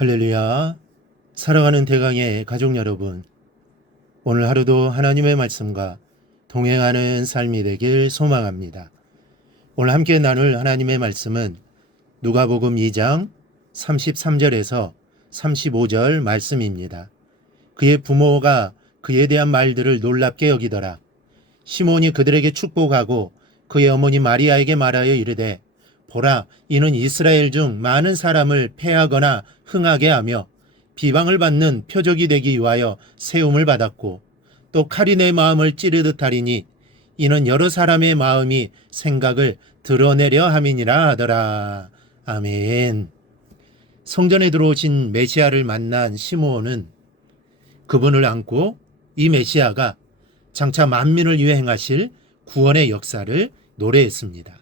할렐루야. 살아가는 대강의 가족 여러분, 오늘 하루도 하나님의 말씀과 동행하는 삶이 되길 소망합니다. 오늘 함께 나눌 하나님의 말씀은 누가복음 2장 33절에서 35절 말씀입니다. 그의 부모가 그에 대한 말들을 놀랍게 여기더라. 시몬이 그들에게 축복하고 그의 어머니 마리아에게 말하여 이르되, 보라, 이는 이스라엘 중 많은 사람을 패하거나 흥하게 하며 비방을 받는 표적이 되기 위하여 세움을 받았고, 또 칼이 내 마음을 찌르듯 하리니 이는 여러 사람의 마음이 생각을 드러내려 함이니라 하더라. 아멘. 성전에 들어오신 메시아를 만난 시므온은 그분을 안고 이 메시아가 장차 만민을 위해 행하실 구원의 역사를 노래했습니다.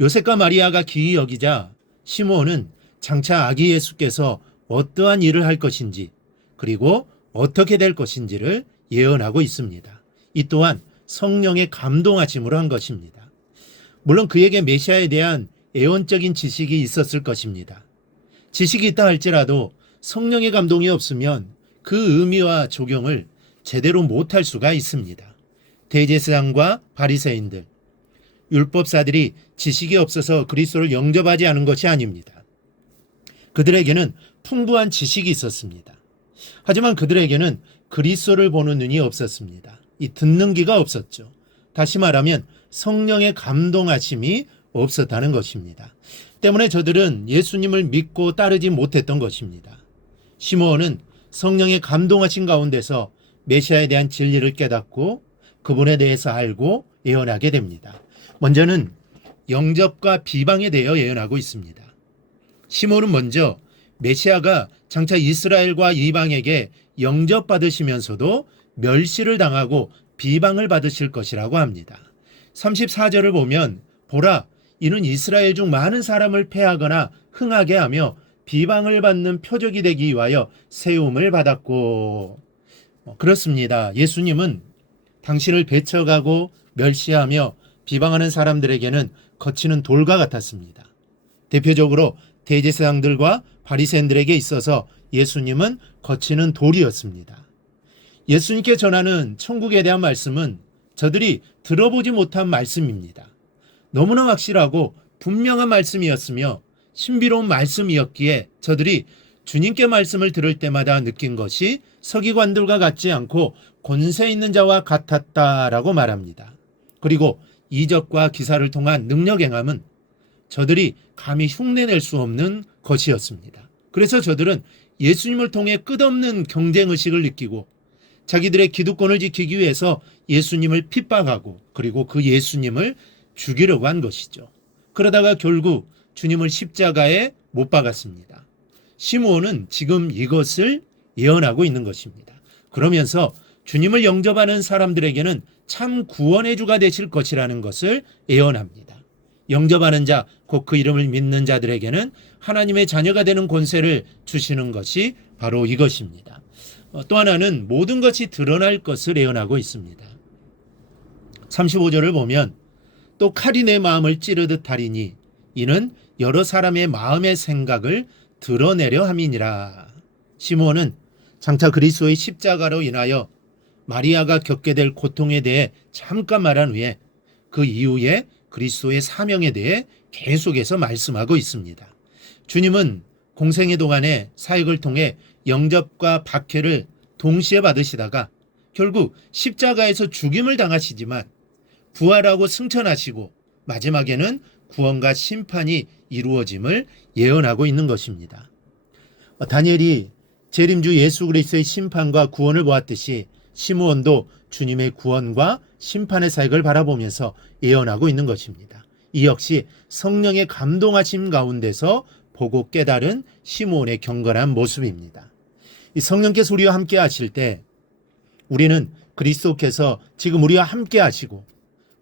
요셉과 마리아가 귀히 여기자 시므온은 장차 아기 예수께서 어떠한 일을 할 것인지, 그리고 어떻게 될 것인지를 예언하고 있습니다. 이 또한 성령의 감동하심으로 한 것입니다. 물론 그에게 메시아에 대한 예언적인 지식이 있었을 것입니다. 지식이 있다 할지라도 성령의 감동이 없으면 그 의미와 적용을 제대로 못할 수가 있습니다. 대제사장과 바리새인들, 율법사들이 지식이 없어서 그리스도를 영접하지 않은 것이 아닙니다. 그들에게는 풍부한 지식이 있었습니다. 하지만 그들에게는 그리스도를 보는 눈이 없었습니다. 이 듣는 귀가 없었죠. 다시 말하면 성령의 감동하심이 없었다는 것입니다. 때문에 저들은 예수님을 믿고 따르지 못했던 것입니다. 시므온은 성령의 감동하신 가운데서 메시아에 대한 진리를 깨닫고 그분에 대해서 알고 예언하게 됩니다. 먼저는 영접과 비방에 대해 예언하고 있습니다. 시몬은 먼저 메시아가 장차 이스라엘과 이방에게 영접받으시면서도 멸시를 당하고 비방을 받으실 것이라고 합니다. 34절을 보면, 보라, 이는 이스라엘 중 많은 사람을 패하거나 흥하게 하며 비방을 받는 표적이 되기 위하여 세움을 받았고. 그렇습니다. 예수님은 당신을 배척하고 멸시하며 비방하는 사람들에게는 거치는 돌과 같았습니다. 대표적으로 대제사장들과 바리새인들에게 있어서 예수님은 거치는 돌이었습니다. 예수님께 전하는 천국에 대한 말씀은 저들이 들어보지 못한 말씀입니다. 너무나 확실하고 분명한 말씀이었으며 신비로운 말씀이었기에 저들이 주님께 말씀을 들을 때마다 느낀 것이 서기관들과 같지 않고 권세 있는 자와 같았다라고 말합니다. 그리고 이적과 기사를 통한 능력 행함은 저들이 감히 흉내낼 수 없는 것이었습니다. 그래서 저들은 예수님을 통해 끝없는 경쟁의식을 느끼고 자기들의 기득권을 지키기 위해서 예수님을 핍박하고 그리고 그 예수님을 죽이려고 한 것이죠. 그러다가 결국 주님을 십자가에 못 박았습니다. 시므온은 지금 이것을 예언하고 있는 것입니다. 그러면서 주님을 영접하는 사람들에게는 참 구원의 주가 되실 것이라는 것을 예언합니다. 영접하는 자, 곧 그 이름을 믿는 자들에게는 하나님의 자녀가 되는 권세를 주시는 것이 바로 이것입니다. 또 하나는 모든 것이 드러날 것을 예언하고 있습니다. 35절을 보면, 또 칼이 내 마음을 찌르듯 하리니 이는 여러 사람의 마음의 생각을 드러내려 함이니라. 시므온은 장차 그리스도의 십자가로 인하여 마리아가 겪게 될 고통에 대해 잠깐 말한 후에 그 이후에 그리스도의 사명에 대해 계속해서 말씀하고 있습니다. 주님은 공생의 동안에 사역을 통해 영접과 박해를 동시에 받으시다가 결국 십자가에서 죽임을 당하시지만 부활하고 승천하시고 마지막에는 구원과 심판이 이루어짐을 예언하고 있는 것입니다. 다니엘이 재림주 예수 그리스도의 심판과 구원을 보았듯이 시므온도 주님의 구원과 심판의 사역을 바라보면서 예언하고 있는 것입니다. 이 역시 성령의 감동하심 가운데서 보고 깨달은 시므온의 경건한 모습입니다. 이 성령께서 우리와 함께 하실 때 우리는 그리스도께서 지금 우리와 함께 하시고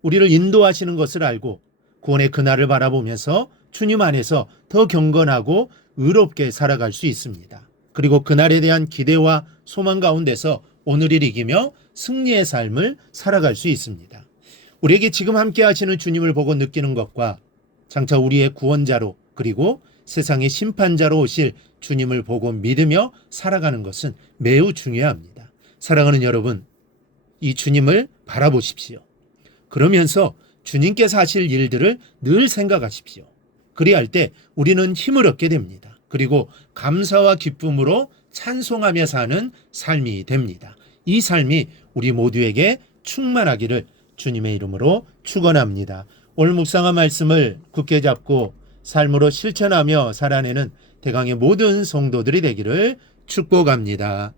우리를 인도하시는 것을 알고 구원의 그날을 바라보면서 주님 안에서 더 경건하고 의롭게 살아갈 수 있습니다. 그리고 그날에 대한 기대와 소망 가운데서 오늘을 이기며 승리의 삶을 살아갈 수 있습니다. 우리에게 지금 함께 하시는 주님을 보고 느끼는 것과 장차 우리의 구원자로 그리고 세상의 심판자로 오실 주님을 보고 믿으며 살아가는 것은 매우 중요합니다. 사랑하는 여러분, 이 주님을 바라보십시오. 그러면서 주님께서 하실 일들을 늘 생각하십시오. 그리할 때 우리는 힘을 얻게 됩니다. 그리고 감사와 기쁨으로 찬송하며 사는 삶이 됩니다. 이 삶이 우리 모두에게 충만하기를 주님의 이름으로 축원합니다. 오늘 묵상한 말씀을 굳게 잡고 삶으로 실천하며 살아내는 대강의 모든 성도들이 되기를 축복합니다.